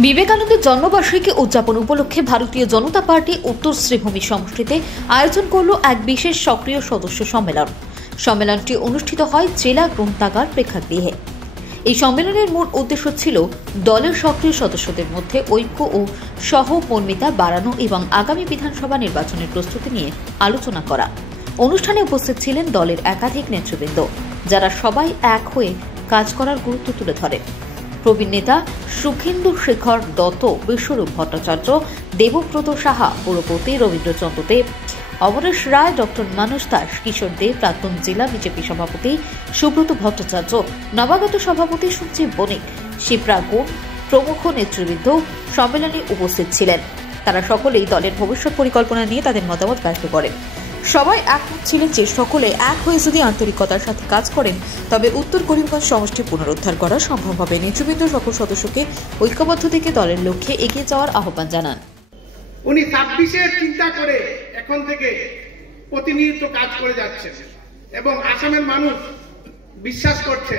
বিবেকানন্দের জন্মবার্ষিকী উদযাপন উপলক্ষে ভারতীয় জনতা পার্টি উত্তর শ্রীভূমি সমষ্টিতে আয়োজন করল এক বিশেষ সক্রিয় সদস্য সম্মেলন। সম্মেলনটি অনুষ্ঠিত হয় জেলা গ্রন্থাগার প্রেক্ষাগৃহে। এই সম্মেলনের মূল উদ্দেশ্য ছিল দলের সক্রিয় সদস্যদের মধ্যে ঐক্য ও সহমর্মিতা বাড়ানো এবং আগামী বিধানসভা নির্বাচনের প্রস্তুতি নিয়ে আলোচনা করা। অনুষ্ঠানে উপস্থিত ছিলেন দলের একাধিক নেতৃবৃন্দ, যারা সবাই এক হয়ে কাজ করার গুরুত্ব তুলে ধরেন। প্রবীণ নেতা সুখেন্দু শেখর দত্ত, বিশ্বরূপ ভট্টাচার্য, দেবব্রত সাহা, পুরপতি রবীন্দ্রচন্দ্র দেব, অমরেশ রায়, ডক্টর মানস দাস, কিশোর দেব, প্রাক্তন জেলা বিজেপি সভাপতি সুব্রত ভট্টাচার্য, নবাগত সভাপতি সঞ্জীব বণিক, শিপ্রা গুণ প্রমুখ নেতৃবৃন্দ সম্মেলনে উপস্থিত ছিলেন। তারা সকলেই দলের ভবিষ্যৎ পরিকল্পনা নিয়ে তাদের মতামত ব্যক্ত করেন। সবাই একমত ছিলেন যে সকলে এক হয়ে যদি আন্তরিকতার সাথে কাজ করেন তবে উত্তর করিমগঞ্জ সমষ্টি পুনরুদ্ধার করা সম্ভব হবে। নেতৃবৃন্দ সকল সদস্যকে ঐক্যবদ্ধ থেকে দলের লক্ষ্যে এগিয়ে যাওয়ার আহ্বান জানান। উনি 26-এর চিন্তা করে এখন থেকে প্রতিনিয়ত কাজ করে যাচ্ছেন এবং আসামের মানুষ বিশ্বাস করছে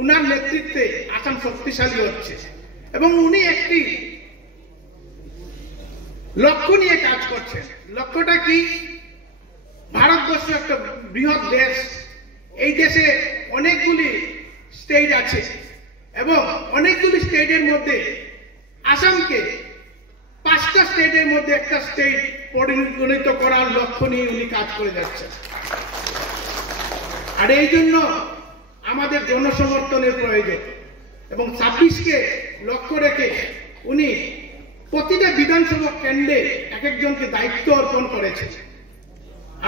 উনার নেতৃত্বে আসাম শক্তিশালী হচ্ছে এবং উনি একটি লক্ষ্য নিয়ে কাজ করছেন। লক্ষ্যটা কি? ভারতবর্ষ একটা বৃহৎ দেশ, এই দেশে অনেকগুলি স্টেট আছে এবং অনেকগুলি স্টেটের মধ্যে আসামকে 5টা স্টেটের মধ্যে একটা স্টেট পরিণত করার লক্ষ্য নিয়ে উনি কাজ করে যাচ্ছেন। আর এই জন্য আমাদের জনসমর্থনের প্রয়োজন এবং 26কে লক্ষ্য রেখে উনি প্রতিটা বিধানসভা কেন্দ্রে এক একজনকে দায়িত্ব অর্পণ করেছেন।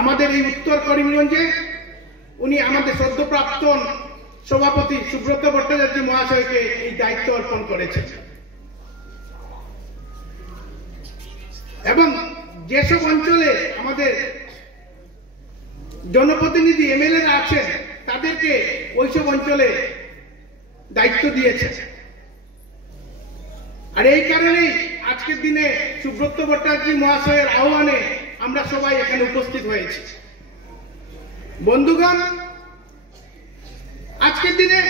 আমাদের এই উত্তর করিমগঞ্জে উনি আমাদের সদ্যপ্রাপ্ত সভাপতি সুব্রত ভট্টাচার্য মহাশয়কে এই দায়িত্ব অর্পণ করেছেন এবং যেসব অঞ্চলে আমাদের জনপ্রতিনিধি এমএলএ আছেন তাদেরকে ওইসব অঞ্চলে দায়িত্ব দিয়েছে। আর এই কারণেই আজকের দিনে সুব্রত ভট্টাচার্য মহাশয়ের আহ্বানে আমরা সবাই এখানে উপস্থিত হয়েছি। বন্ধুগণ, আজকের দিনে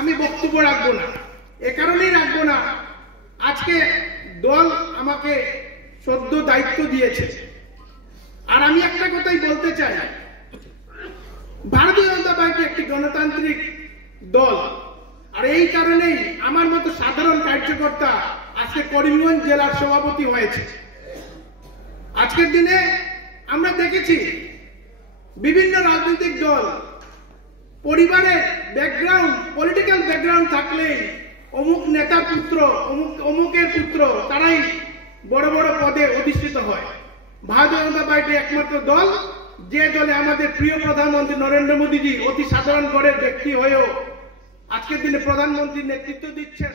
আমি বক্তব্য রাখবো না, এ কারণেই রাখবো না, আজকে দল আমাকে সদ্য দায়িত্ব দিয়েছে। আর আমি একটা কথাই বলতে চাই, ভারতীয় জনতা পার্টি একটি গণতান্ত্রিক দল, আর এই কারণেই আমার মতো সাধারণ কার্যকর্তা আজকে করিমগঞ্জ জেলার সভাপতি হয়েছে। আজকের দিনে আমরা দেখেছি বিভিন্ন রাজনৈতিক দল পরিবারের ব্যাকগ্রাউন্ড, পলিটিক্যাল ব্যাকগ্রাউন্ড থাকলেই অমুক নেতার পুত্র, অমুকের পুত্র, তারাই বড় বড় পদে অধিষ্ঠিত হয়। ভারতীয় জনতা পার্টি একমাত্র দল যে দলে আমাদের প্রিয় প্রধানমন্ত্রী নরেন্দ্র মোদীজি অতি সাধারণ ঘরের ব্যক্তি হয়েও আজকের দিনে প্রধানমন্ত্রীর নেতৃত্ব দিচ্ছেন।